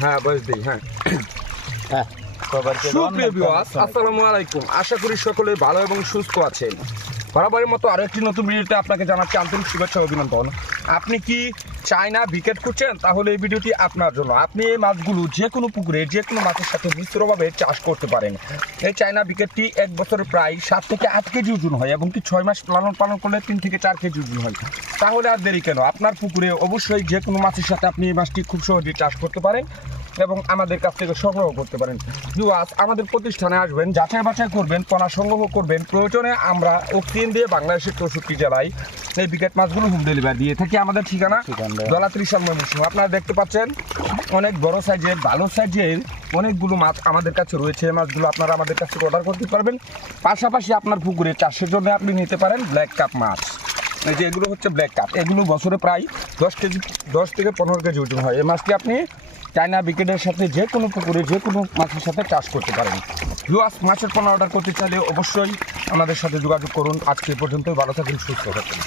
হ্যাঁ বস দিই হ্যাঁ সুপ্রিয় ভিউয়ার্স, আসসালামু আলাইকুম। আশা করি সকলে ভালো এবং সুস্থ আছেন। বরাবরের মতো আরো একটি নতুন ভিডিওতে আপনাকে জানাচ্ছি আন্তরিক শুভেচ্ছা ও অভিনন্দন। আপনি কি চায়না বিকেট খুঁজছেন? তাহলে এই ভিডিওটি আপনার জন্য। আপনি এই মাছগুলো যে কোনো পুকুরে যে কোনো মাছের সাথে মিশ্রভাবে চাষ করতে পারেন। এই চায়না বিকেটটি এক বছরে প্রায় 7 থেকে 8 কেজি ওজন হয় এবং কি 6 মাস লালন পালন করলে 3 থেকে 4 কেজি ওজন হয়। তাহলে আর দেরি কেন? আপনার পুকুরে অবশ্যই যে কোনো মাছের সাথে আপনি এই মাছটি খুব সহজেই চাষ করতে পারেন এবং আমাদের কাছ থেকে সংগ্রহ করতে পারেন। ভিউয়ার্স, আমাদের প্রতিষ্ঠানে আসবেন, যাচাই বাছাই করবেন, পোনা সংগ্রহ করবেন। প্রয়োজনে আমরা অক্সিজেন দিয়ে বাংলাদেশের 64 জেলায় এই বিকেট মাছগুলো হোম ডেলিভারি দিয়ে থাকি। আমাদের ঠিকানা দলা 30 ময়মনসিংহ। আপনারা দেখতে পাচ্ছেন অনেক বড় সাইজের ভালো সাইজের অনেকগুলো মাছ আমাদের কাছে রয়েছে। এই মাছগুলো আপনারা আমাদের কাছে অর্ডার করতে পারবেন। পাশাপাশি আপনার পুকুরে চাষের জন্য আপনি নিতে পারেন ব্ল্যাক কাপ মাছ। এই যে এগুলো হচ্ছে ব্ল্যাক কাপ, এগুলো বছরে প্রায় 10 থেকে 15 কেজি ওজন হয়। এই মাছটি আপনি চায়না বিকেটের সাথে যে কোনো পুকুরে যে কোনো মাছের সাথে চাষ করতে পারেন। ভিউয়ার্স, মাছের পোনা অর্ডার করতে চাইলে অবশ্যই আমাদের সাথে যোগাযোগ করুন। আজকে পর্যন্ত ভালো থাকুন, সুস্থ থাকুন।